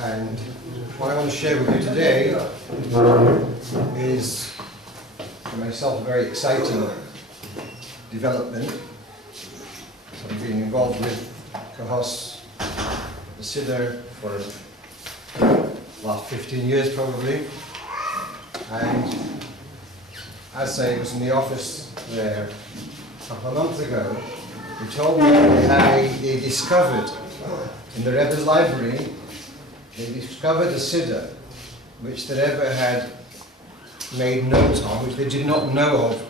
And what I want to share with you today is, for myself, a very exciting development. I've been involved with Kahos, the Siddur, for the last 15 years probably. And as I was in the office there a couple of months ago, they told me they discovered in the Rebbe's library, they discovered a Siddur which the Rebbe had made notes of, which they did not know of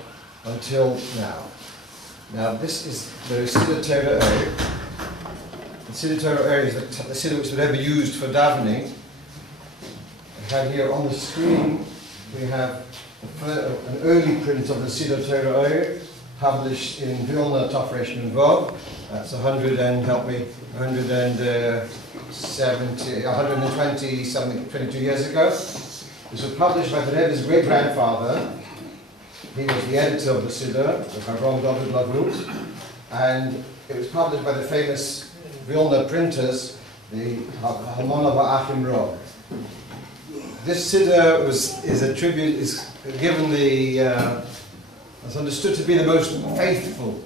until now. Now this is the Siddur Torah area. The Siddur Torah area is the Siddur which the Rebbe used for davening. I have here on the screen, we have an early print of the Siddur Torah area, published in Vilna, Tov Rishom Vav. That's 120 something, 22 years ago. This was published by the Rebbe's great-grandfather. He was the editor of the Siddur, the Rebbe David Lavut, and it was published by the famous Vilna printers, the Hamona Ba'achim Rov. This Siddur is given is understood to be the most faithful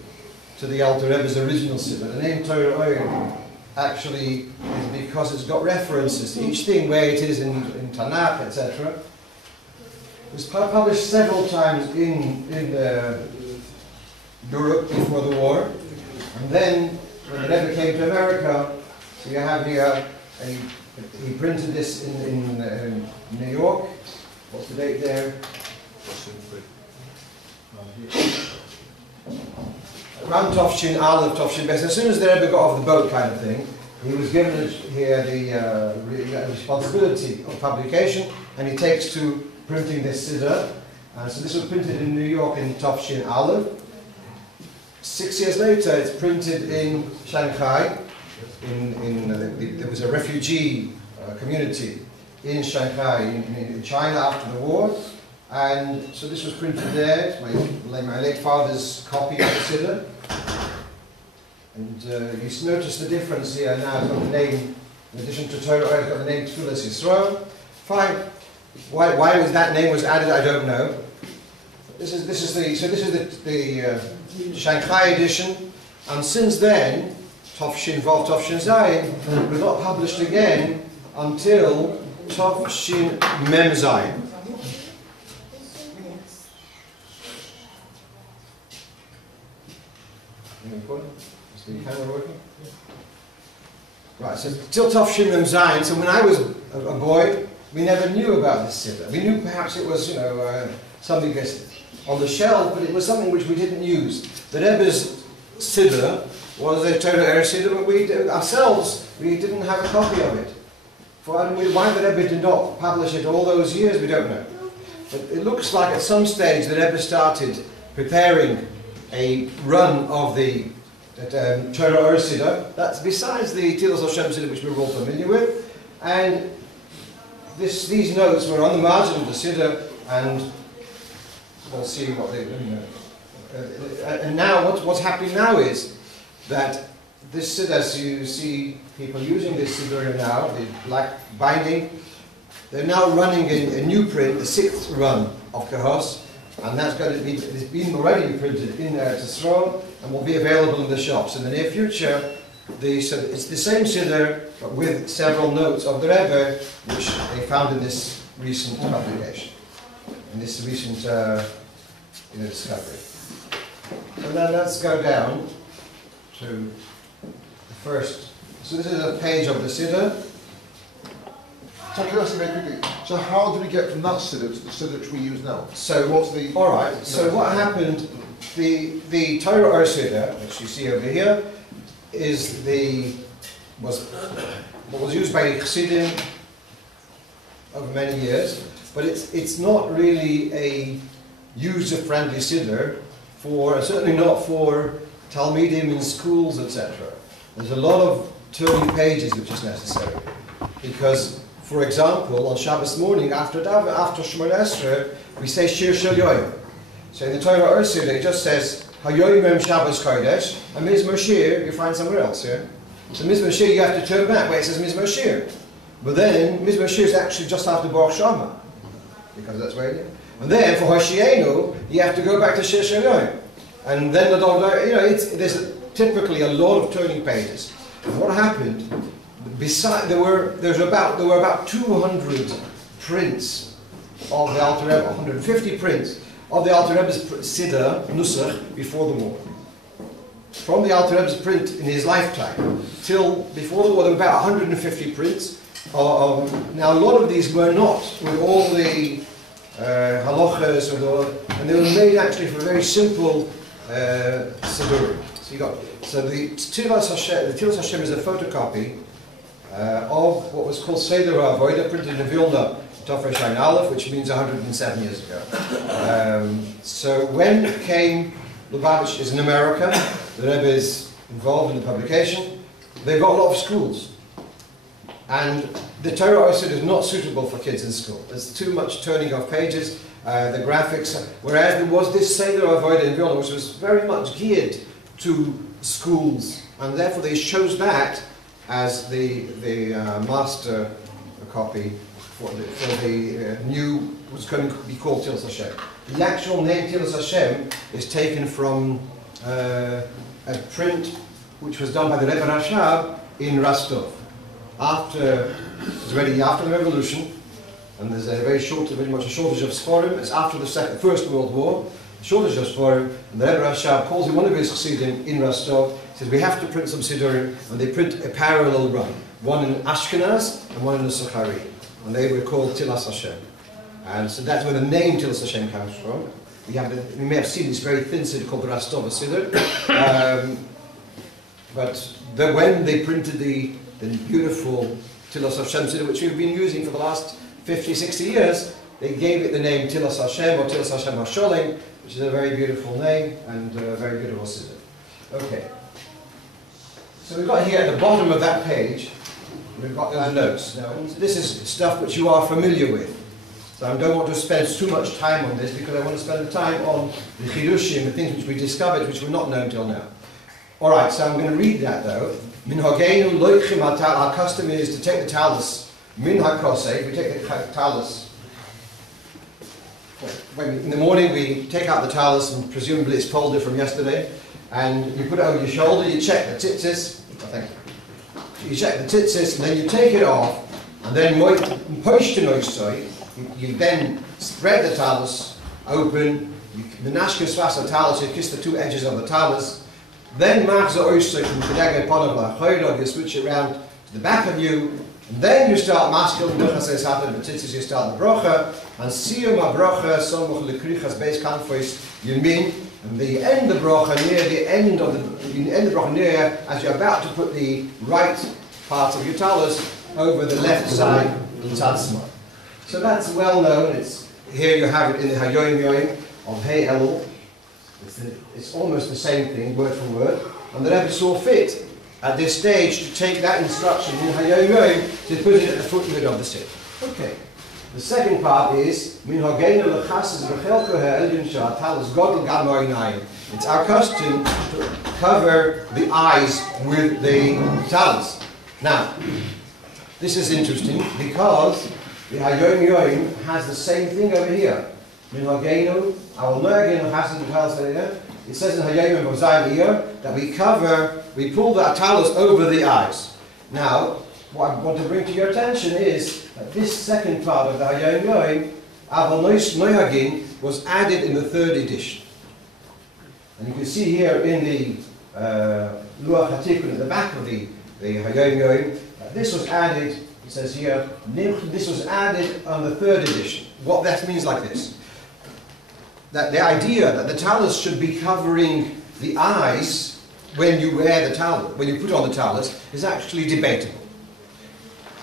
to the Alter Rebbe's original Siddur. The name Torah Oyer actually is because it's got references to each thing, where it is in Tanakh, etc. It was published several times in Europe before the war, and then when the Rebbe came to America, so you have here, he printed this in New York. What's the date there? Around Tovshin Aleph, Tovshin Bes. As soon as the Rebbe got off the boat, kind of thing, he was given here the responsibility of publication, and he takes to printing this Siddur. So this was printed in New York in Tovshin Aleph. 6 years later, it's printed in Shanghai. There was a refugee community in Shanghai, in China after the war. And so this was printed there. It's my late father's copy of the Siddur. And you notice the difference here now. It's got the name, in addition to Torah, it's got the name Tfilas Yisrael. Fine. Why was that name was added, I don't know. This is the Shanghai edition. And since then, Tovshin Vav, Tovshin Zayin was not published again until Tovshin Mem Zayin. Is the camera working? Right, so till Tovshin Mem Zayin. So when I was a boy, we never knew about this Siddur. We knew perhaps it was, something that's on the shelf, but it was something which we didn't use. The Rebbe's Siddur was a Torah Area Siddur, but we didn't have a copy of it. Why the Rebbe did not publish it all those years, we don't know. But it looks like at some stage the Rebbe started preparing a run of the Torah Area Siddur. That's besides the Tilas Hashem Siddur, which we're all familiar with. And these notes were on the margin of the Siddur, and we'll see what they and now what's happening now is that this Siddur, as you see people using this Siddur now, the black binding, they're now running a new print, the 6th run of Kahos, and that's going to be, it's been already printed in Israel and will be available in the shops in the near future. It's the same Siddur, but with several notes of the Rebbe, which they found in this recent publication, in this recent discovery. So now let's go down to the first. So this is a page of the Siddur. So can I ask you very quickly, so how do we get from that Siddur to the Siddur which we use now? So what's the... Alright, so what happened, the Torah Ur Siddur, which you see over here, was used by Chassidim over many years, but it's not really a user-friendly Siddur, certainly not for Talmidim in schools, etc. There's a lot of turning pages which is necessary, because, for example, on Shabbos morning after Shemona Esrei, we say shiur shel yoyim. So in the Torah Ur Siddur, it just says Hayoyim Yom Shabbos Kodesh, and Mizmor Shiur you find somewhere else. Yeah? So Mizmor Shiur you have to turn back where it says Mizmor Shiur. But then, Mizmor Shir is actually just after Baruch Shama, because that's where it is. And then, for Hoshienu, you have to go back to Shir Shemyoim. And then, there's typically a lot of turning pages. And what happened, there were about 200 prints of the Alter Rebbe, 150 prints of the Alter Rebbe's Siddur, Nusach, before the war. From the Alter Rebbe's print in his lifetime till before the war, there were about 150 prints. Now, a lot of these were not with all the halachas, and they were made actually for a very simple Siddur. So the Tilas Hashem is a photocopy of what was called Seder Avodah, printed in Vilna, Tafresh Ein Aleph, which means 107 years ago. So when came Lubavitch is in America, the Rebbe is involved in the publication. They've got a lot of schools. And the Torah also is not suitable for kids in school. There's too much turning of pages, the graphics, whereas there was this Seder Avodah in Vilna, which was very much geared to schools, and therefore they chose that as the master copy for the new, what's going to be called Tilas Hashem. The actual name Tilas Hashem is taken from a print which was done by the Rebbe Rashab in Rostov. It was already after the revolution, and there's very much a shortage of Sforim. It's after the First World War, shortage of Sforim, and the Rebbe Rashab calls in one of his chassidim in Rostov, says we have to print some Siddurim, and they print a parallel run, one in Ashkenaz and one in the Sachari, and they were called Tilas Hashem. And so that's where the name Tilas Hashem comes from. We may have seen this very thin Siddur called the Rostov Siddur, when they printed the beautiful Tilas Hashem Siddur, which we've been using for the last 50, 60 years, they gave it the name Tilas Hashem or Tilas Hashem HaSholem, which is a very beautiful name and a very beautiful Siddur. Okay. So we've got here at the bottom of that page, we've got the notes. Now, this is stuff which you are familiar with. So I don't want to spend too much time on this because I want to spend the time on the Chidushim, the things which we discovered which were not known till now. Alright, so I'm going to read that though. Min hageinu loichim atal. Our custom is to take the talus. Min hakosei. We take the talus. In the morning we take out the talus, and presumably it's folded from yesterday, and you put it over your shoulder. You check the tzitzis. You check the tzitzis, and then you take it off, and then you then spread the talus open. You menashkes the talus. You kiss the two edges of the talus. Then you switch it around to the back of you, and then you start masculine, you start the brocha, and siyum brocha somuch lekrichas beis kanfois yamin, and the end of the brocha near the end of the brocha near as you're about to put the right part of your talus over the left side of the tatzma. So that's well known. Here you have it in the Hayoim Yoim of Hey Elul. It's almost the same thing, word for word. And the Rebbe saw fit at this stage to take that instruction in Hayom Yom to put it at the footnote of the Siddur. Okay. The second part is Min hageinu lechasses v'chelko ha'elyon sha'atalas godel gam ha'inayim. It's our custom to cover the eyes with the talus. Now, this is interesting because the Hayom Yom has the same thing over here. Min hageinu, it says in Hayom Yom here that we pull the talus over the eyes. Now, what I want to bring to your attention is that this second part of the Hayom Yom, Avanois Noyagin, was added in the 3rd edition. And you can see here in the Luach HaTikun at the back of the Hayom Yom, this was added, it says here, this was added on the 3rd edition. What that means like this. That the idea that the talus should be covering the eyes when you wear the talus, when you put on the talus, is actually debatable.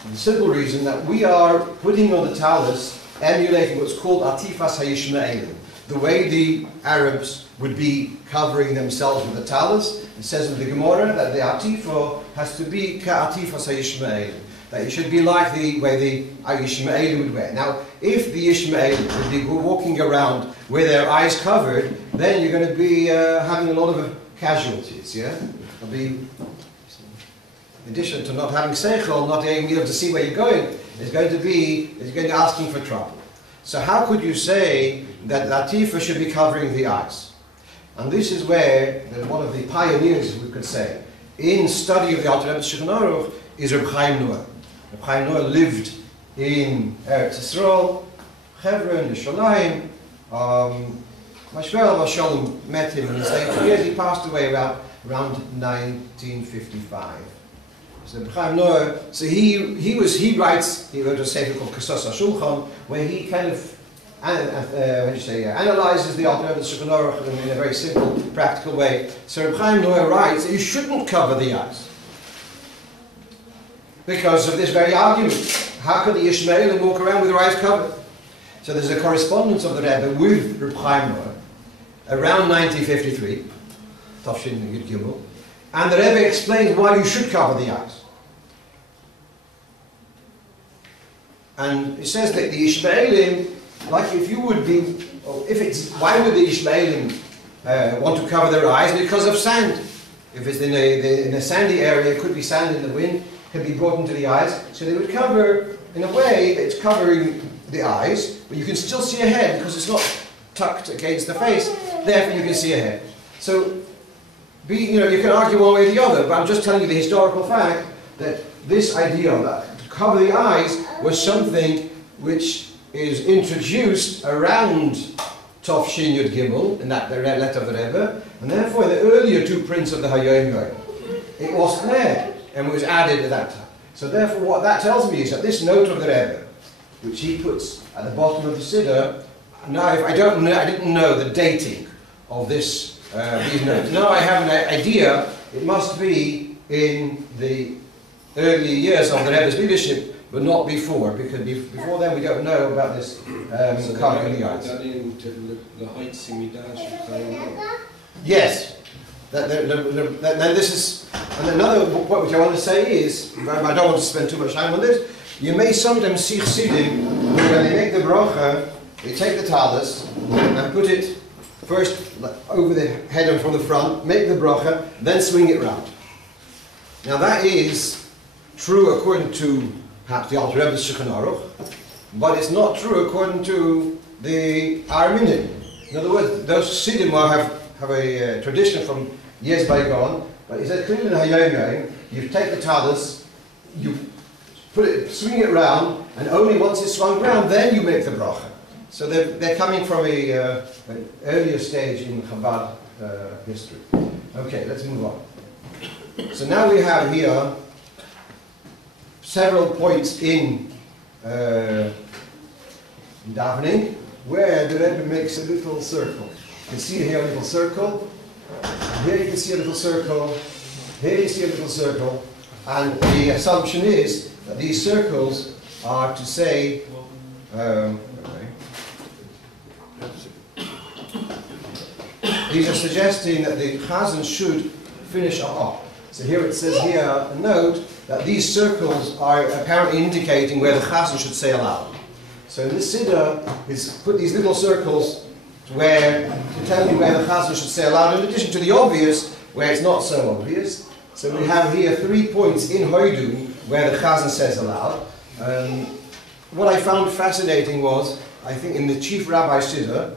For the simple reason that we are putting on the talus, emulating what's called atifas hayishma'elim, the way the Arabs would be covering themselves with the talus. It says in the Gemara that the atifa has to be ka'atifas hayishma'elim, that it should be like the way the Yishmaelim would wear. Now, if the Yishmaelim would be walking around with their eyes covered, then you're going to be having a lot of casualties, yeah? in addition to not having seichel, not being able to see where you're going, is going to asking for trouble. So how could you say that latifa should be covering the eyes? And this is where one of the pioneers, we could say, in study of the Alter Rebbe's Shulchan Aruch is Reb Chaim Noah. Reb Chaim Noah lived in Eretz Yisrael, Hebron, Yerushalayim. Mashvel Shalom met him in his later years. He passed away around 1955. So Reb Chaim Noah, so he wrote a sefer called Kasas HaShulchan, where he kind of analyzes the Alter Rebbe's Shulchan Aruch in a very simple, practical way. So Reb Chaim Noah writes that you shouldn't cover the eyes because of this very argument. How could the Ishmaelim walk around with their eyes covered? So there's a correspondence of the Rebbe with Reb Chaim Noah around 1953, Tafshin Yud Gimel, and the Rebbe explains why you should cover the eyes. And it says that the Ishmaelim, like if you would be, why would the Ishmaelim want to cover their eyes? Because of sand. If it's in a sandy area, it could be sand in the wind, could be brought into the eyes. So they would cover, in a way, it's covering the eyes, but you can still see ahead because it's not tucked against the face. Therefore, you can see ahead. So, you can argue one way or the other, but I'm just telling you the historical fact that this idea that to cover the eyes was something which is introduced around Tafshin Yud Gimel, in that the letter of the Rebbe, and therefore the earlier two prints of the Hayom Yom, it wasn't there, and was added at that time. So therefore what that tells me is that this note of the Rebbe, which he puts at the bottom of the Siddur, now I didn't know the dating of these notes. Now I have an idea, it must be in the early years of the Rebbe's leadership, but not before, because before then we don't know about this covering the eyes. Yes. Then this is, and another point which I want to say is, I don't want to spend too much time on this, you may sometimes see Chassidim, when they make the bracha, they take the talis and put it first over the head and from the front, make the bracha, then swing it round. Now that is true according to perhaps the Alter Rebbe's Shulchan Aruch, but it's not true according to the Arminim. In other words, those Chassidim have a tradition from years bygone, but it says clearly in Hayom Yom, you take the talis, you swing it round, and only once it's swung round, then you make the bracha. So they're coming from an earlier stage in Chabad history. Okay, let's move on. So now we have here several points in davening where the Rebbe makes a little circle. You can see here a little circle, here you can see a little circle, here you see a little circle, and the assumption is that these circles are to say, these are suggesting that the chazan should finish off. So here it says here, a note, that these circles are apparently indicating where the chazan should say aloud. So in this Siddur, is put these little circles to tell you where the chazan should say aloud, in addition to the obvious, where it's not so obvious. So we have here 3 points in Hoidu where the chazan says aloud. What I found fascinating was, I think in the Chief Rabbi Siddur,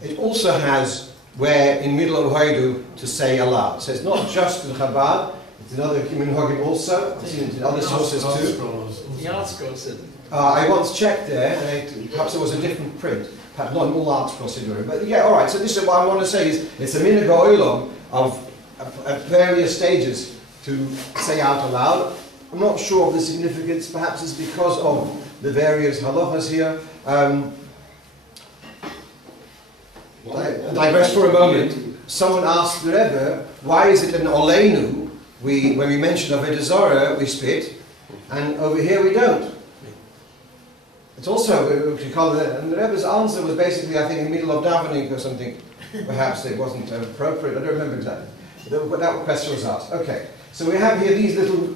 it also has where in middle of Hoidu to say aloud. So it's not just in Chabad, it's in other minhagim also, it's in other sources too. I once checked there, and perhaps it was a different print, perhaps not in all articles, but yeah, alright, so this is what I want to say is, it's a minhag ha'olam of at various stages to say out aloud. I'm not sure of the significance, perhaps it's because of the various halachas here. I digress for a moment. Someone asked the Rebbe, why is it in Oleinu, when we mention Avodah Zarah, we spit, and over here we don't? It's also, we call it, and the Rebbe's answer was basically, I think, in the middle of davening or something. Perhaps it wasn't appropriate, I don't remember exactly. But that question was asked. Okay, so we have here these little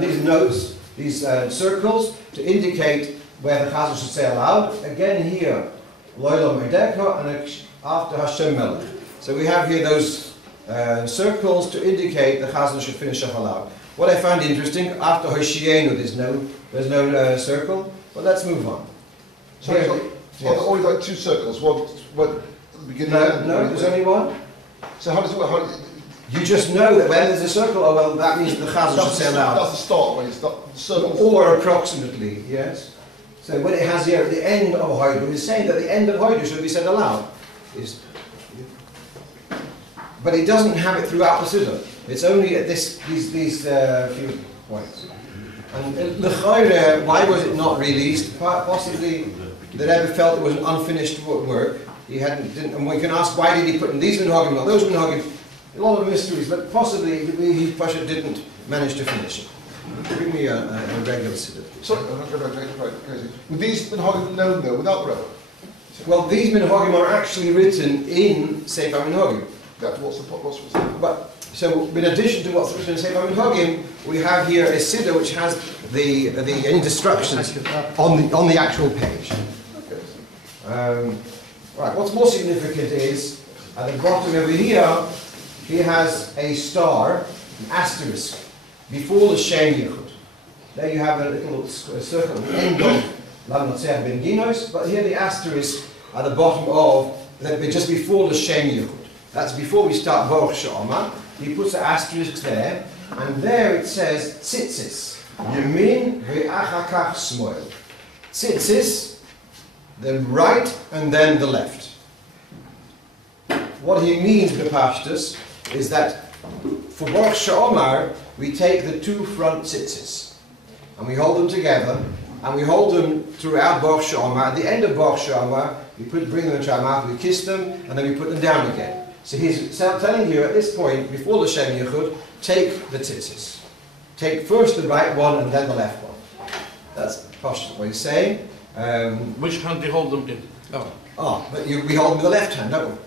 these notes, these circles, to indicate where the chazan should say aloud. Again here, Loila Merdeka, and after Hashem Melech. So we have here those circles to indicate the chazan should finish off aloud. What I found interesting, after Hoshienu there's no circle, but let's move on. So Here, yes. Only like 2 circles, one at the beginning and end. No, there's only one. So how does it work? You just know that when there's a circle, oh well, that means the chazan should say aloud. That's the start when it's the circle. Or approximately, yes. So when it has here at the end of Hoidu, it's saying that the end of Hoidu should be said aloud. But it doesn't have it throughout the Siddur. It's only at these few points. And l'chayre, why was it not released? Possibly the Rebbe felt it was an unfinished work. And we can ask why did he put in these minhagim, not those minhagim. A lot of mysteries, but possibly he didn't manage to finish it. Give me a regular Siddur. Sorry, with these minhagim known though, without the Rebbe? Well, these minhagim are actually written in Sefer Minhagim. What's the But so, in addition to what's written in Sefer Minhagim, we have here a Siddur which has the instructions on the actual page. Right. What's more significant is at the bottom over here, he has a star, an asterisk, before the Shem Yichud. There you have a little circle at the end of Lamnotzer Ben Ginos, but here the asterisk at the bottom of, just before the Shem Yichud. That's before we start Baruch She'amar. He puts an asterisk there, and there it says Tzitzis, Yemin ve'achakach Shmoel. Tzitzis, the right and then the left. What he means, B'Pashtus, is that for Baruch She'amar, we take the 2 front tzitzis, and we hold them together, and we hold them throughout Baruch She'amar. At the end of Baruch She'amar, we bring them into our mouth, we kiss them, and then we put them down again. So he's telling you at this point, before the Shem Yichud, take the tzitzis. Take first the right one and then the left one. That's what he's saying. Which hand do you hold them in? But we hold them with the left hand, don't we?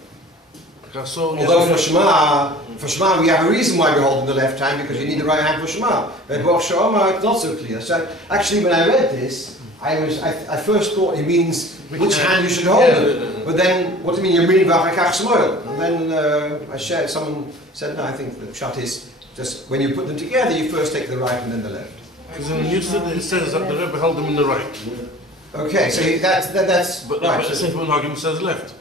Although for Shema we have a reason why we hold them with the left hand, because you need the right hand for Shema. But Baruch She'amar, it's not so clear. So actually, when I read this, I first thought it means which hand you should hold it. But then, what do you mean? You're reading V'achakach Shmoel. And then someone said, no, I think the shot is just when you put them together, you first take the right and then the left. Because in the new Siddur it says that the Rebbe held them in the right. Okay, so that's But right. the Sefer Minhagim says left.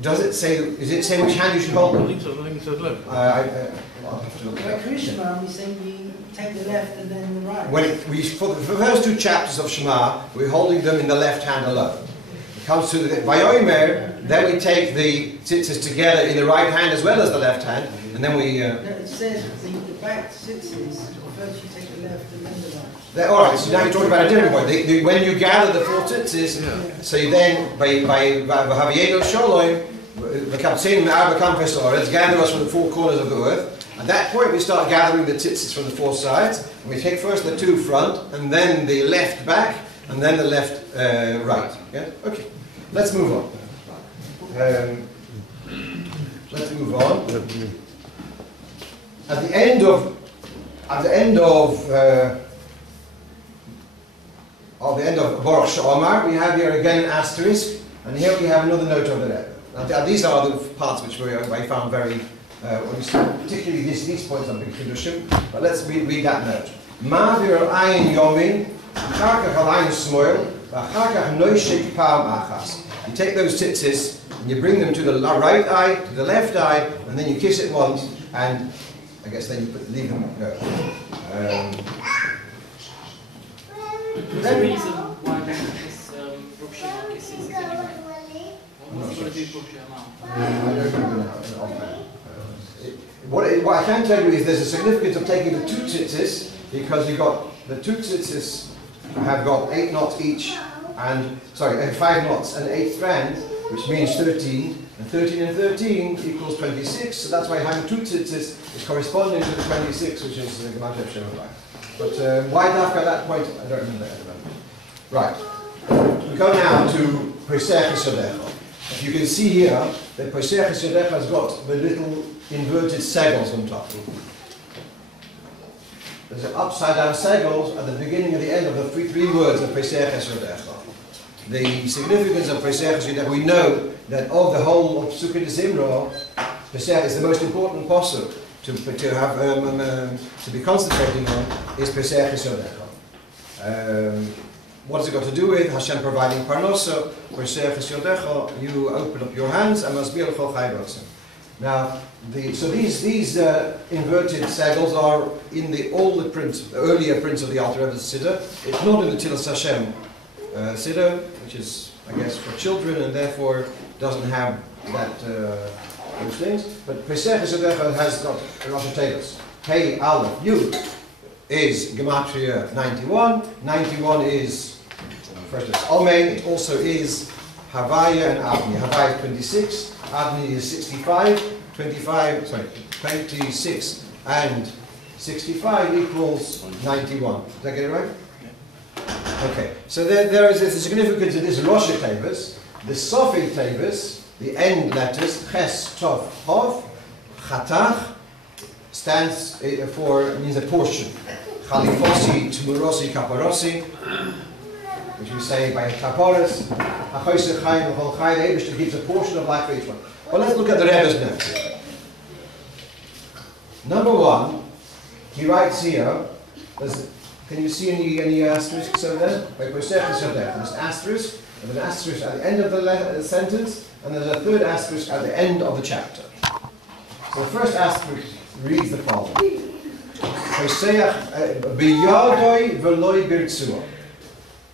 Does it say? Is it say which hand you should hold I them? think so. I think it says left. I'll have to look at Like that. Rishom, we say we take the left and then the right. For the first 2 chapters of Shema, we're holding them in the left hand alone. It comes to the Vayomer, then we take the tzitzis together in the right hand as well as the left hand, and then we. It says the back tzitzis, first you take the left and then the right. All right, so now you're talking about a different point. When you gather the 4 tzitzis, so you then by V'haviyenu Sholom, gather us from the 4 corners of the earth. At that point, we start gathering the tzitzis from the 4 sides. And we take first the 2 front, and then the left back, and then the left right. Yeah. Okay. Let's move on. Let's move on. At the end of Baruch She'amar, we have here again an asterisk, and here we have another note of the Rebbe. Now, these are the parts which I found very, particularly these points on the Kedushim. But let's read that note. Ma'avir al-ayin yomin, achar kach al-ayin shmoel, achar kach noishik pa'am achas. You take those tzitzis and you bring them to the right eye, to the left eye, and then you kiss it once, and I guess then you leave them go. There's a reason why they have this Rishom kisses anyway. What's he going to do for Rishom? I don't remember now. What I can tell you is there's a significance of taking the 2 tzitzis, because you've got the 2 tzitzis have got 8 knots each, and 5 knots and 8 strands, which means 13, and 13 and 13 equals 26. So that's why having 2 tzitzis is corresponding to the 26, which is the Gemara of Shemavai. But why Dafka at that point, I don't remember at the moment. Right. We go now to Pesach Yisodecha. If you can see here, the Pesach Yisodecha has got the little inverted segels on top. There's an upside down segels at the beginning and the end of the 3 words of Pesach Yisodecha. The significance of Pesach Yisodecha, we know that of the whole of Sukkot Zimra, Pesach is the most important posuk to have to be concentrating on is Pesach Yodecha. What has it got to do with Hashem providing parnosa? Pesach Yodecha, you open up your hands and masbir chol chai rotzim. Now, so these inverted segels are in the earlier prints of the Alter Rebbe's Siddur. It's not in the Tilas Hashem Siddur, which is, I guess, for children and therefore doesn't have that those things. But Pesach Yodecha has got Rosh Hashanah. Hey, Aleph, Yud is Gematria 91. 91 is first it's Omein. It also is Havaya and Avni. Havaya is 26. Avni is 65. 26 and 65 equals 91. Did I get it right? Okay. So there is a significance of this Rosh Tevis, the Sofi Tevis, the end letters Ches, Tov, Hov, Chatach stands means a portion. Chalifosi, Tmurosi, Kaparosi, which we say by Kaporos. Achoisech Chaim, Chol Chai, the Eibishter gives a portion of life for each one. Well, let's look at the Rebbe's notes. Number one, he writes here, can you see any asterisks over there? There's an asterisk, and an asterisk at the end of the sentence, and there's a third asterisk at the end of the chapter. So the first asterisk reads the following.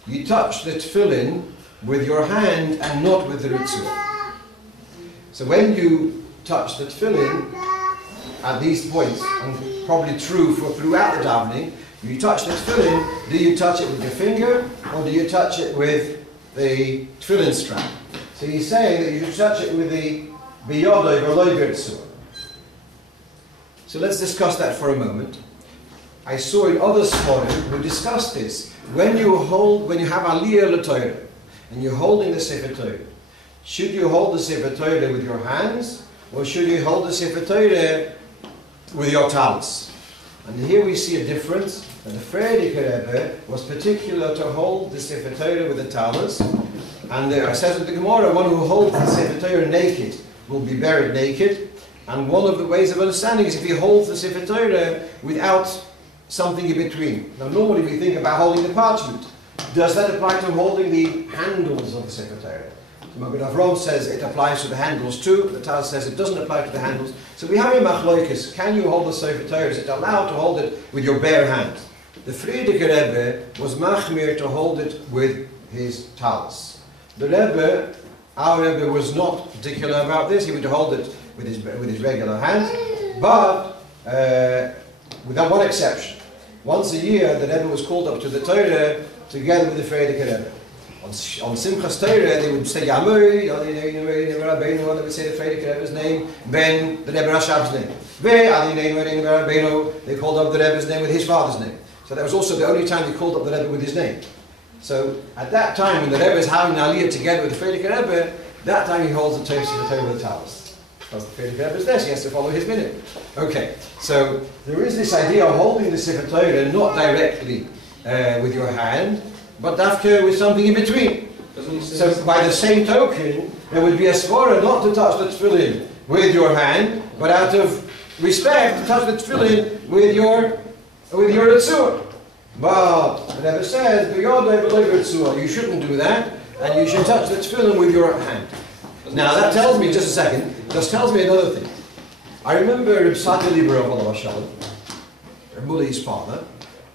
You touch the tefillin with your hand and not with the ritzuah. So when you touch the tefillin at these points, and probably true for throughout the davening, you touch the tefillin, do you touch it with your finger or do you touch it with the tefillin strap? So he's saying that you should touch it with the biyodoi v'loi b'ritzuah. So let's discuss that for a moment. I saw in other scholars who discussed this. When you have aliyah l'Torah, and you're holding the Sefer Torah, should you hold the Sefer Torah with your hands, or should you hold the Sefer Torah with your talus? And here we see a difference. And the Frierdiker Rebbe was particular to hold the Sefer Torah with the talus. And it says in the Gemara, one who holds the Sefer Torah naked will be buried naked. And one of the ways of understanding is if he holds the Sefer Torah without something in between. Now normally we think about holding the parchment. Does that apply to holding the handles of the Sefer Torah? So Magen Avraham says it applies to the handles too. The Taz says it doesn't apply to the handles. So we have a machloikis. Can you hold the Sefer Torah? Is it allowed to hold it with your bare hand? The Frierdiker Rebbe was machmir to hold it with his talus. The Rebbe, our Rebbe, was not particular about this. He would hold it with his regular hands, but with that one exception. Once a year, the Rebbe was called up to the Torah together with the Frierdiker Rebbe. On Simchas Torah, they would say Yamuri, they would say the Frierdiker Rebbe's name, Ben, the Rebbe Rashab's name. They called up the Rebbe's name with his father's name. So that was also the only time they called up the Rebbe with his name. So at that time, when the Rebbe is having Aliyah together with the Frierdiker Rebbe, that time he holds the Torah with the talus. Because the Frierdiker Rebbe is there, so he has to follow his minute. Okay, so there is this idea of holding the Sefer Torah not directly with your hand, but dafka with something in between. So by the same token, there would be a svara not to touch the tefillin with your hand, but out of respect to touch the tefillin with your ritzuah. But the Rebbe says, you shouldn't do that, and you should touch the tefillin with your hand. Now that tells me, just a second, this tells me another thing. I remember Reb Sadi Lieber of Allah Shalom, Reb Muli's father.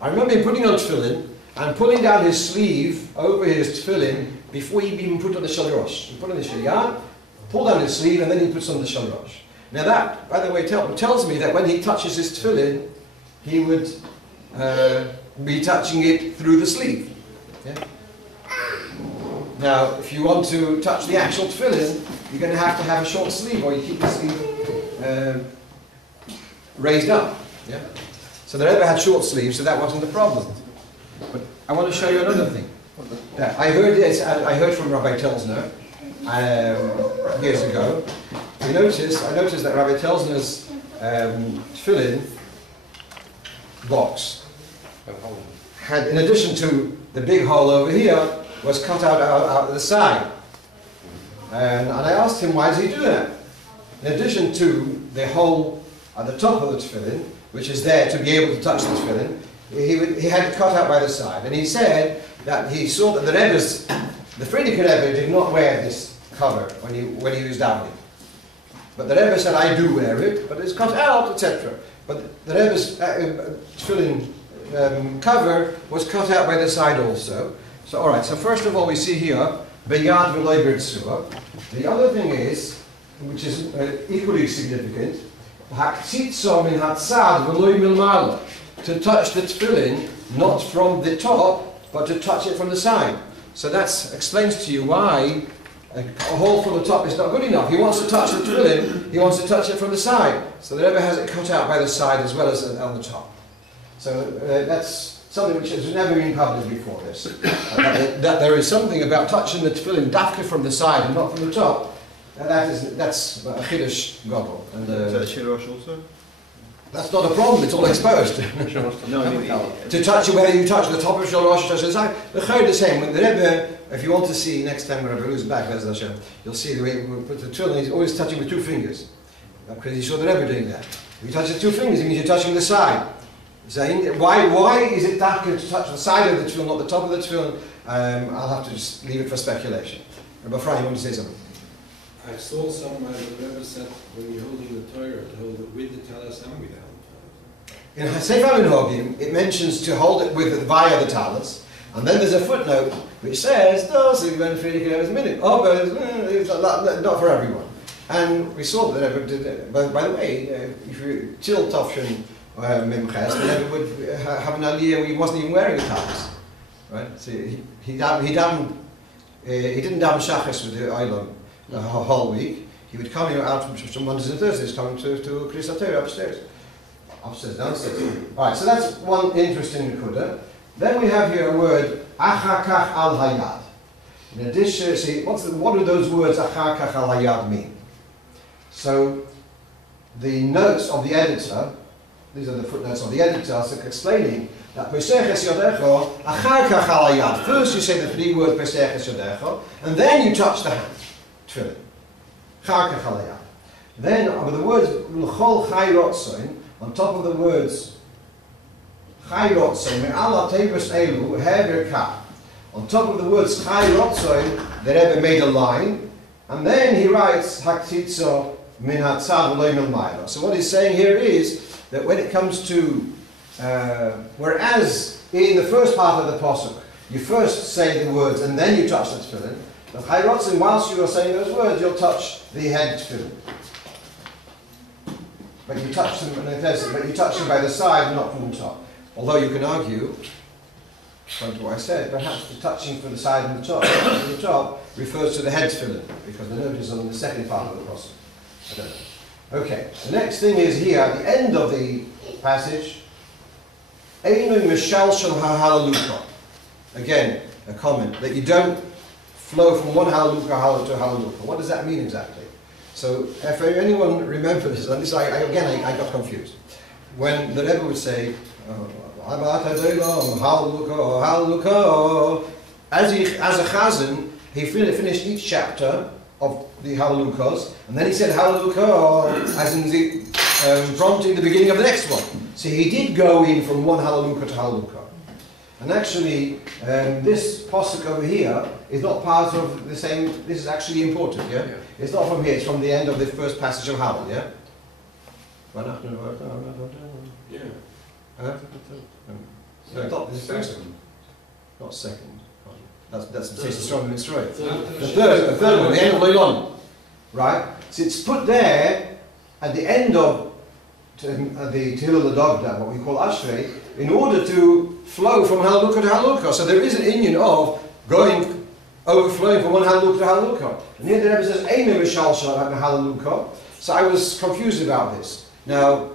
I remember him putting on tefillin and pulling down his sleeve over his tefillin before he even put on the shalrosh. He put on the shaliah, pulled down his sleeve, and then he puts on the shalrosh. Now that, by the way, tells me that when he touches his tefillin, he would be touching it through the sleeve. Yeah? Now, if you want to touch the actual tefillin, you're going to have a short sleeve, or you keep the sleeve raised up. Yeah? So the Rebbe had short sleeves, so that wasn't the problem. But I want to show you another thing. I heard from Rabbi Telsner years ago. I noticed that Rabbi Telsner's tefillin box had, in addition to the big hole over here, was cut out the side. And I asked him, why does he do that? in addition to the hole at the top of the tefillin, which is there to be able to touch the tefillin, he had it cut out by the side. And he said that he saw that the Rebbe's, the Frierdiker Rebbe did not wear this cover when he was davening. But the Rebbe said, I do wear it, but it's cut out, etc. But the Rebbe's tefillin cover was cut out by the side also. So, all right, so first of all, we see here, Beyad v'loy b'rtzua. The other thing is, which is equally significant, Haktzitzo min hatzad v'loy milmala. To touch the tefillin, not from the top, but to touch it from the side. So that explains to you why a hole from the top is not good enough. He wants to touch the tefillin, he wants to touch it from the side. So the Rebbe has it cut out by the side as well as on the top. So that's something which has never been published before this. That there is something about touching the tefillin dafka from the side and not from the top. That's a chiddush gadol. Is that a shiur also? That's not a problem, it's all exposed. No, To touch it, whether you touch the top of Shal Rosh, touch the side. The chayr the same. When the Rebbe, if you want to see next time when Rebbe is back, you'll see the way we put the tefillin, he's always touching with two fingers. Because he saw the Rebbe doing that. If you touch the two fingers, it means you're touching the side. So why is it that good to touch the side of the tefillin, not the top of the tefillin? I'll have to just leave it for speculation. Rebbe Fry, you want to say something? I saw somewhere the Rebbe said when you're holding the Torah, to hold it with the talis and without the talis. In Sefer Minhagim, it mentions to hold it with via the talis, and then there's a footnote which says, no, so you went for a minute. Oh, but it's not for everyone. And we saw that Rebbe did it. By the way, if you till Tafshin Memches, the Rebbe would have an aliyah where he wasn't even wearing a talis. Right? So he didn't daven Shachas with the Eilam the whole week. He would come out from Mondays and Thursdays, coming to Kriyas HaTorah upstairs, downstairs. All right, so that's one interesting nekuda. Then we have here a word achakach al hayad. In addition, see what do those words achakach al hayad mean? So the notes of the editor, these are the footnotes of the editor, are explaining that Pesach Yodecho achakach al hayad. First you say the three words Pesach Yodecho, and then you touch the hand. Tefillin. Then, with the words l'chol chai rotzoin, on top of the words chai rotzoin, me'ala tevus elu hever ka. On top of the words chai rotzoin, the Rebbe made a line, and then he writes haktitzo min hatzad v'loy milmayla. So what he's saying here is that when it comes to, whereas in the first part of the pasuk, you first say the words and then you touch the tefillin. But Chayrotzin, whilst you are saying those words, you'll touch the head tefillin. But you touch them, by the side, not from the top. Although you can argue, according to what I said, perhaps the touching from the side and the top refers to the head tefillin, because the note is on the second part of the process. I don't know. Okay, the next thing is here at the end of the passage. Einu mishal shel ha'halaluka. Again, a comment that you don't flow from one halaluka to halaluka. What does that mean exactly? So, if anyone remembers, and this I got confused. When the Rebbe would say, halaluka, as a chazan, he finished each chapter of the halalukas, and then he said halaluka as in the prompting the beginning of the next one. So he did go in from one halaluka to halaluka. And actually, this posuk over here is not part of the same. This is actually important, yeah? It's not from here, it's from the end of the first passage of Hallel, yeah? Yeah. Huh? No, not this first one. Not second. That's the strong destroyed. The third one, the end of Leilon. Right? So it's put there at the end of the Tehillah L'Dogda, what we call Ashrei, in order to flow from Halaluka to Halaluka. So there is an union of overflowing from one Halaluka to Halaluka. And here the Rebbe says, Einu mishal shel Halaluka. So I was confused about this. Now,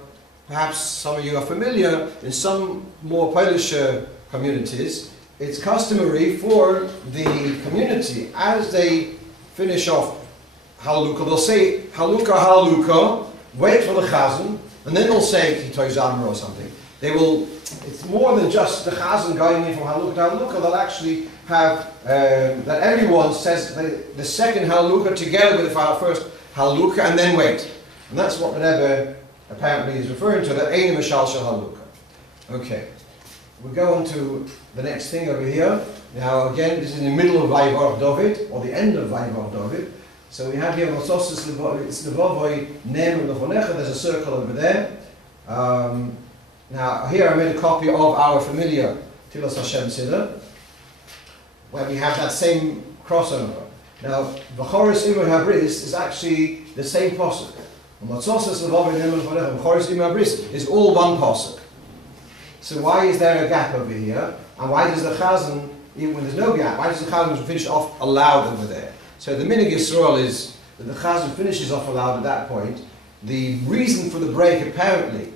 perhaps some of you are familiar, in some more Polish communities, it's customary for the community, as they finish off Halaluka, they'll say Haluka, Halaluka, wait for the Chazan, and then they'll say Kitoy Zamra or something. They will, it's more than just the Chazan going in from Haluka to Haluka, they'll actually have, that everyone says the second Haluka together with the first Haluka, and then wait. And that's what the Rebbe apparently is referring to, the Ein Mishal Shel Halukah. Okay, we go on to the next thing over here. Now again, this is in the middle of Vayivarach David, or the end of Vayivarach David. So we have here V'Sosis Levavoi Nem Lefonecha. There's a circle over there. Now here I made a copy of our familiar Tilas Hashem Siddur, where we have that same crossover. Now V'Choris Imar Habris is actually the same pasuk. V'Sosis Levavoi Nem Lefonecha. V'Choris Imar Habris is all one pasuk. So why is there a gap over here? And why does the Chazan, even when there's no gap, why does the Chazan finish off aloud over there? So the Minig Yisrael is that the Chazan finishes off aloud at that point. The reason for the break apparently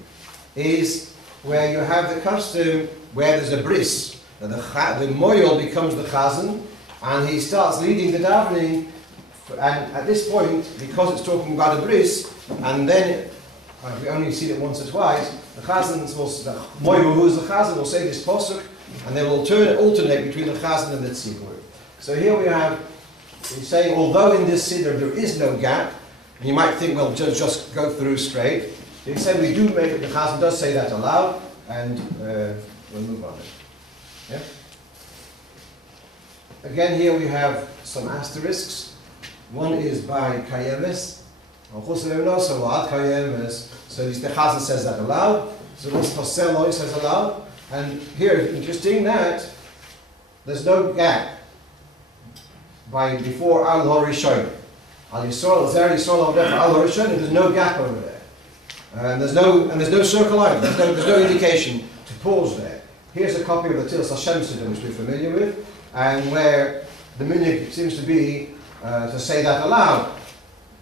is where you have the custom where there's a bris, that the moyel becomes the Chazan and he starts leading the davening, and at this point, because it's talking about a bris, and then we only see it once or twice, the Chazan the moyel who is the Chazan will say this posuk, and they will alternate between the Chazan and the Tzibur. So here we have, he's saying, although in this Siddur there is no gap, and you might think, well, just go through straight. He said we do make it, the Chazan does say that aloud, and we'll move on. Yeah? Again, here we have some asterisks. One is by Kayemes. So the Chazan says that aloud. So Rosh Toselo says aloud. And here, interesting that there's no gap before Al Rishom. Al Yisrael, Zer Yisrael Al Rishom. There's no gap over there, and there's no circle either. There's no indication to pause there. Here's a copy of the Tilas Hashem Siddur, which we're familiar with, and where the minig seems to be to say that aloud.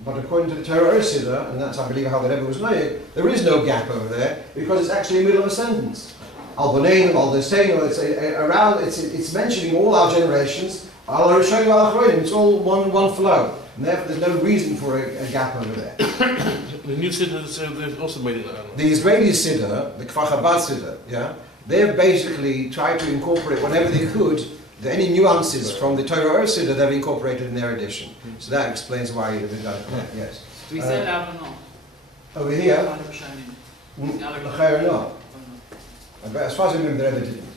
But according to the Torah Siddur, and that's I believe how the Rebbe was knowing, there is no gap over there because it's actually in the middle of a sentence. Al Boneinu, Al Deseinu, it's mentioning all our generations. Al Rishon, Al Achronim, it's all one flow. And therefore there's no reason for a gap over there. The new Siddur, they've also made it. The Israeli Siddur, the Kfar Chabad Siddur, yeah, they've basically tried to incorporate whatever they could, any nuances from the Torah Siddur they've incorporated in their edition. So that explains why they've done it. Yes. Do we say that or not? Over here, No. as far as I remember, the Rebbe didn't.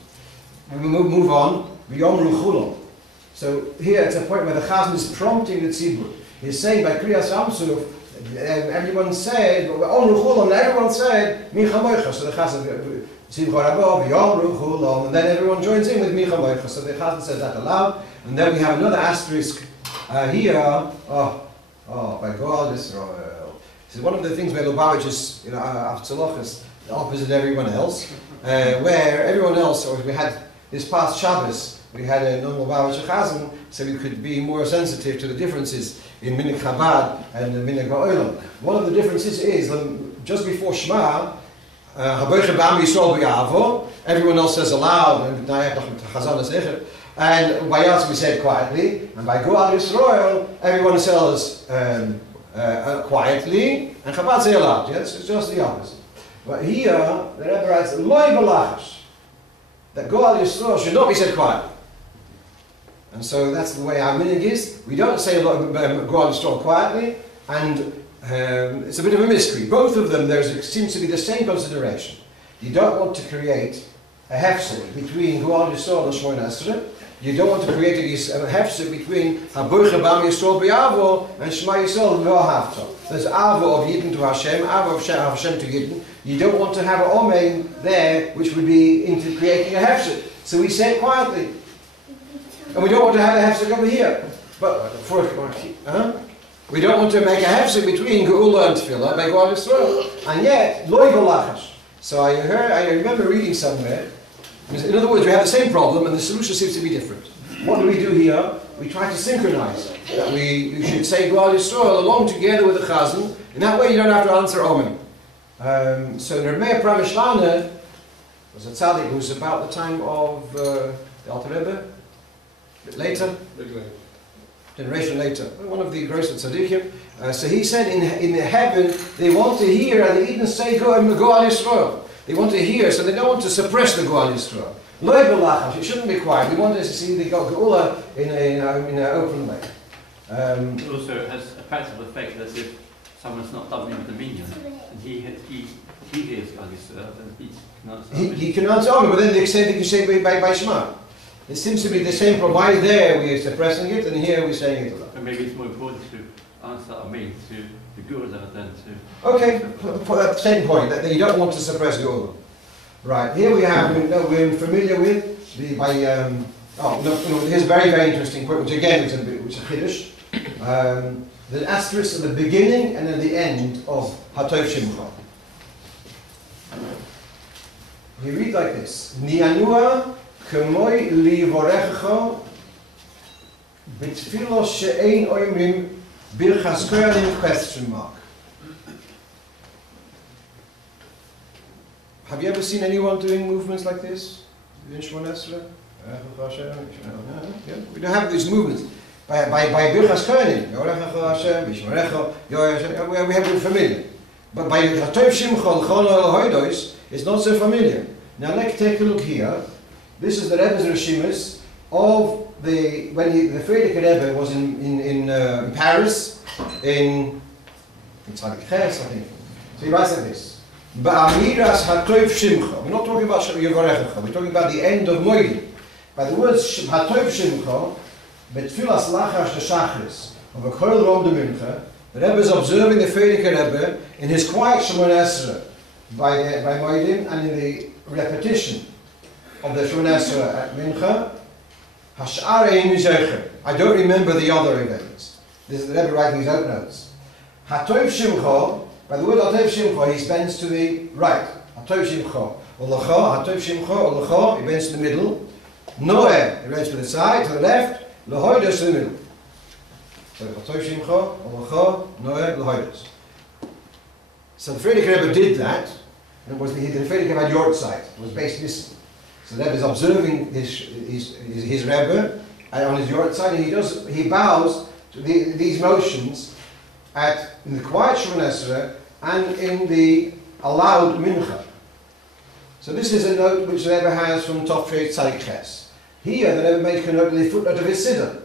We move on. V'yomru chulon. So here it's a point where the Chazan is prompting the Tzibur. He's saying by Kriyas Amsuf, everyone said, Omru chulon, everyone said, Micha Moicha. So the Chazan, Simcha Rabbo, V'yomru chulon, and then everyone joins in with Micha Moicha. So the Chazan says that aloud. And then we have another asterisk here. By God Israel. This is one of the things where Lubavitch is, Avtzaloch is the opposite of everyone else. Where everyone else, or we had this past Shabbos, we had a non-Lubavitch Chazan, so we could be more sensitive to the differences in Minig Chabad and the Minig Ha'olam. One of the differences is, just before Shema, Haboichem B'am Yisrael B'Yavo, everyone else says aloud, and Bayatz we said quietly, and by Goal Yisrael, everyone says quietly, and Chabad say aloud. Yes, it's just the opposite. But here, the Rebbe writes, Loi B'Lachash, that Goal Yisrael should not be said quietly. And so that's the way our minig is. We don't say Goal Yisrael quietly, and it's a bit of a mystery. Both of them, there seems to be the same consideration. You don't want to create a hefsek between Goal Yisrael and Shmona Esrei. You don't want to create a hefsek between Haboichem B'am Yisrael B'Yavo and Shema Yisrael V'Ahavta. There's Avo of Yidden to Hashem, Avo of Hashem to Yidden. You don't want to have an Omein there, which would be into creating a hefsek. So we say it quietly. And we don't want to have a hefsek over here. But we don't want to make a hefsek between Geula and Tefillah by Goal Yisrael. And yet, Loi B'Lachash. So I remember reading somewhere, in other words, we have the same problem and the solution seems to be different. What do we do here? We try to synchronize. That you should say Goal Yisrael along together with the Chazan. In that way you don't have to answer Omen. So the Rebbe Pramishvana was a tzaddik who was about the time of the Alter Rebbe, a bit later, generation later, one of the greatest tzaddikim. So he said in the heaven they want to hear, and they even say Goal Yisrael. They want to hear, so they don't want to suppress the Goal Yisrael. Loi B'Lachash, it shouldn't be quiet. We want to see the Geula in an open way. It also has a practical effect, as if someone's not davening the minyan, and he hears Gagis, then he can answer. He can answer, but then the same thing you say by Shema. It seems to be the same problem. Why there we're suppressing it, and here we're saying it a lot. And maybe it's more important to answer Amen to the Guru than to... Okay, for that same point, that you don't want to suppress Guru. Right, here we have, we're familiar with here's a very, very interesting point, which again is a Chiddush. The asterisk at the beginning and at the end of Hatov Shimcha. He reads like this: Nianua k'moi livorecho b'tfilo she'ein oimrim birchas koyanim ? Have you ever seen anyone doing movements like this? In Shemona Esrei? Yeah, we don't have these movements. By birchas koyanim, we have it familiar. But by Hatov Shimcha l'chol it's not so familiar. Now let's take a look here. This is the Rebbe's Rishimus of when the Frierdiker Rebbe was in Paris, in Tzadik Ches, I think. So he writes like this: Ba'amiras Hatov Shimcha. We're not talking about Yevarechecha. We're talking about the end of Moedim. By the words Hatov Shimcha, Betfilas Lachash Shachris of a Koil Rom de Mincha, the Rebbe is observing the Frierdiker Rebbe in his quiet Shemona Esrei by Moedim, and in the repetition of the Shemona Esrei at Mincha. I don't remember the other events. This is the Rebbe writing his own notes. Hatov Shimcha, by the word Hatov Shimcha, he bends to the right. Hatov Shimcha, Olacha, Hatov Shimcha, Olacha, he bends to the middle. Noeh, he bends to the side, to the left. Lahoides to the middle. So Hatov Shimcha, Olacha, Noeh, Lahoides. So the Frierdiker Rebbe did that, and it was the Frierdiker Rebbe had your side. It was based this. So the Rebbe is observing his Rebbe on his York side, and he bows to these motions in the quiet Shemona Esrei and in the aloud Mincha. So this is a note which the Rebbe has from Tofrei Tzadik Ches. Here the Rebbe makes a note of the footnote of his Siddur.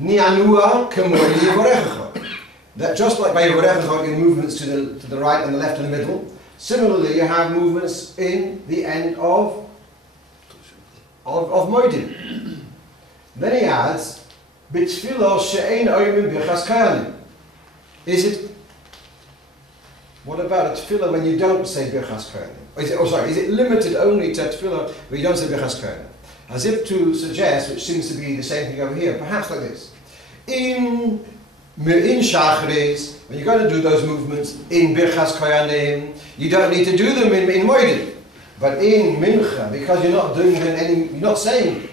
Ni'anua k'moi yivorechecha. That just like by Yivorechecha you have movements to the right and the left and the middle, similarly you have movements in the end of Moedim. Then he adds, B'tfilo she'ein oimim birchas koyanim. What about a tefillah when you don't say birchas koyanim? Is it limited only to a tefillah where you don't say birchas koyanim? As if to suggest, which seems to be the same thing over here, perhaps like this. In Shachris, when you're going to do those movements in birchas koyanim, you don't need to do them in Moedim. But in Mincha, because you're not doing you're not saying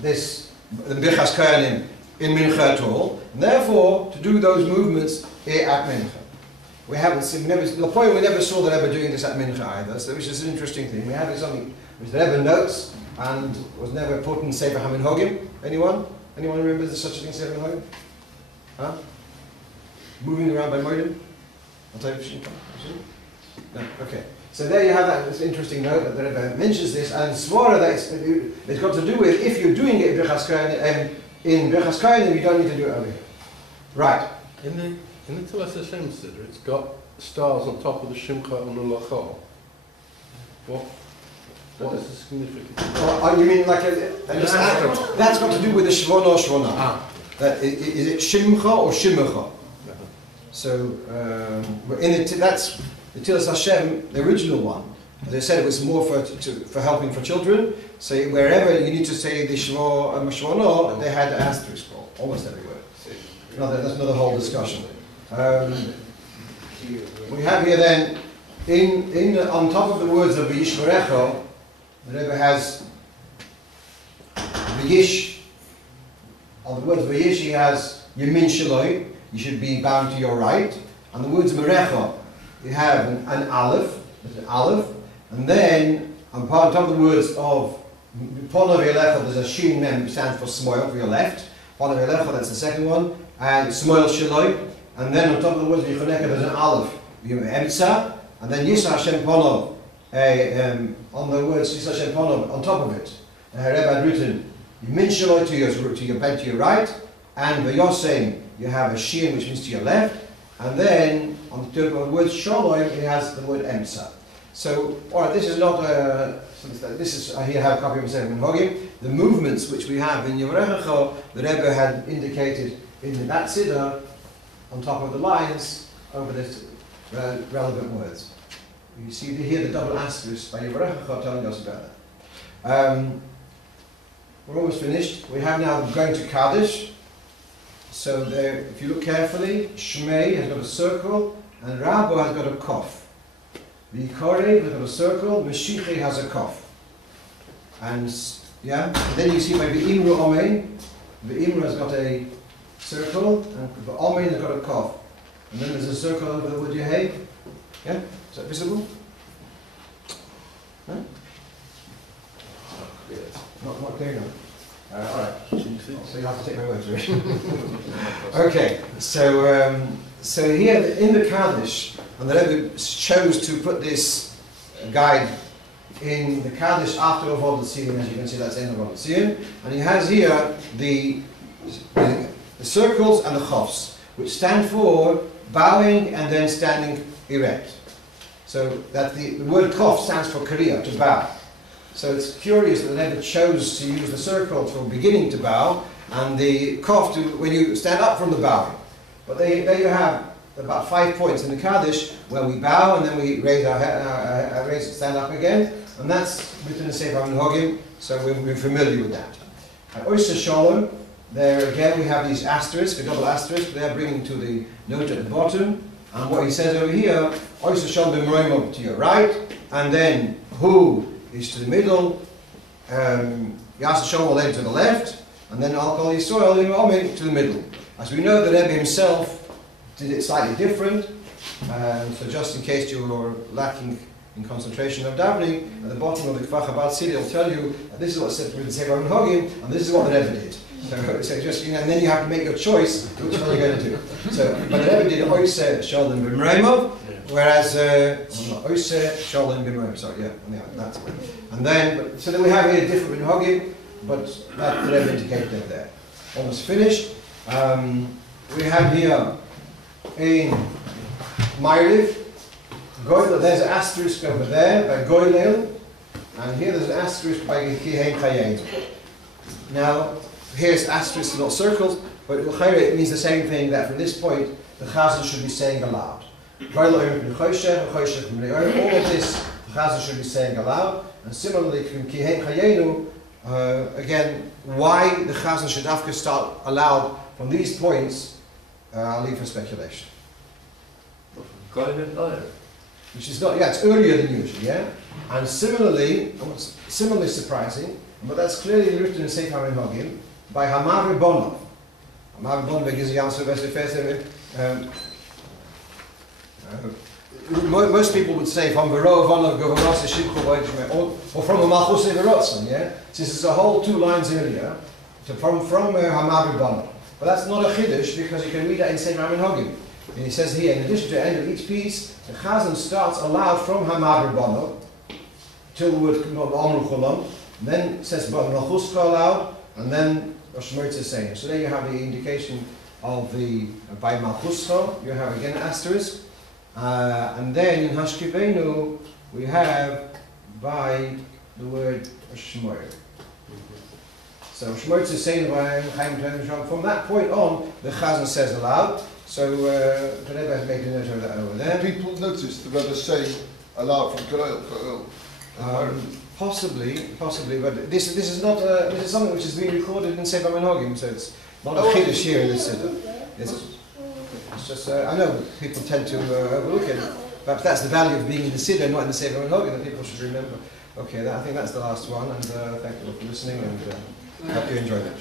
this birchas koyanim in Mincha at all, and therefore to do those movements at Mincha. We haven't seen, the point we never saw the Rebbe doing this at Mincha either, so which is an interesting thing. We have something which the Rebbe notes and was never put in Sefer HaMinhagim. Anyone? Anyone remembers there's such a thing as Sefer HaMinhagim? Huh? Moving around by Moedim? I'll tell you. No? Okay. So there you have that this interesting note that the Rebbe mentions this, and Svara that it's got to do with if you're doing it in Birchas Koyanim, you don't need to do it over here. Right. In the Tzilas Hashem Siddur, it's got stars on top of the Shimcha and the Lacha. What is the significance? Oh, you mean like that's got to do with the Shvona or Shvona. Is it Shimcha or Shimecha? So that's the Tzilas Hashem, the original one. As I said, it was more for helping for children. So wherever you need to say the Shvo and Shvona, they had an asterisk almost everywhere. That's another whole discussion. We have here then, on top of the words of V'yishvarecha, the Rebbe has V'yish. On the words V'yish, he has Yemin Shaloi, you should be bound to your right. On the words Merecha, you have an aleph, and then on top of the words of Ponav Yelecha, there's a Shin Mem, stands for Smoil, for your left. Ponav Yelecha, that's the second one, and Smoil Shaloi. And then on top of the words of Yichoneka, there's an aleph, Emtza, and then Yisra Hashem Ponov, on the words Yisra Hashem Ponov, on top of it. Rebbe had written, Yemin Shaloi to your right, and V'yosem, you have a Shin, which means to your left, And then on the word shalom, it has the word emsa. So, all right, this is not this is here I have a copy of Sefer Minhagim. The movements which we have in Yevarechecha, the Rebbe had indicated in that Siddur on top of the lines over the relevant words. You see here the double asterisk by Yevarechecha telling us about that. We're almost finished. We have now going to Kaddish. So there, if you look carefully, Shmei has got a circle and Rabo has got a kof. V'Yikorev has got a circle, Meshiche has a kof. And yeah, and then you see by V'Imru Omein, V'Imru has got a circle and Omein has got a kof. And then there's a circle over the word Yehei. Yeah, is that visible? No? Not clear enough. Alright, so you have to take my word for it. Okay, so here in the Kaddish, and the Rebbe chose to put this guide in the Kaddish after Avod Tziyun, as you can see that's in Avod Tziyun, and he has here the circles and the chofs, which stand for bowing and then standing erect. So that the word kof stands for kriya, to bow. So it's curious that the Rebbe chose to use the circle for beginning to bow and the kof to when you stand up from the bowing. But there you have about 5 points in the Kaddish where we bow and then we raise our head, stand up again, and that's written in Sefer Minhagim, so we're familiar with that. Oyster Shalom, there again we have these asterisks, a double asterisk, they're bringing to the note at the bottom, and what he says over here, Oyster Shalom b'mroimov to your right, and then who is to the middle, Yasa Shalom then to the left, and then Al Kol Yisrael to the middle. As we know, the Rebbe himself did it slightly different, so just in case you were lacking in concentration of davening, at the bottom of the Kfar Chabad Siddur will tell you that this is what's said with the Sefer Minhagim, and this is what the Rebbe did. So just, and then you have to make your choice which one you're going to do. So, but the Rebbe did Oyser Shalom b'mroimov, whereas Oyser Shalom b'mroimov. Sorry, yeah, that's it. And then, so then we have here different Minhagim, but that the Rebbe indicated there. Almost finished. We have here in Ma'ariv, there's an asterisk over there by Goylel, and here there's an asterisk by Kihen Chayein. Now, here's asterisks, not circles, but it means the same thing, that from this point, the Chazan should be saying aloud. All of this, the Chazan should be saying aloud, and similarly, Kihen Chayenu, again, why the Chazan should have to start aloud from these points, I'll leave for speculation. Which is not, yeah, it's earlier than usual, yeah? And similarly surprising, but that's clearly written in Sefer Minhagim, by Hamav Rebonov. Hamav Rebonov gives a answer most people would say from Vero Vonov Govaras or from a Malchus Everotson, yeah? Since it's a whole 2 lines earlier, so from Hamav Rebonov. But that's not a Chiddush, because you can read that in Sefer Minhagim. And he says here, in addition to the end of each piece, the Chazan starts aloud from Hamav Rebonov till the word Amru Cholam, then it says Malchuska aloud, and then Rosh Hashanah is saying. So there you have the indication of the by Malchuska, you have again an asterisk, and then in Hashkivenu we have by the word Shmoyer. So Shmoyer is saying from that point on, the Chazan says aloud. So the Rebbe has made a note of that over there. People notice the Rebbe saying aloud from Koil. Possibly, but this is not this is something which has been recorded in Sefer Minhagim, so it's not a chiddush here in this Siddur. It's just I know people tend to overlook it. Perhaps that's the value of being in the Siddur, not in the Sefer Minhagim, that people should remember. Okay, I think that's the last one, and thank you all for listening, and hope you enjoyed it.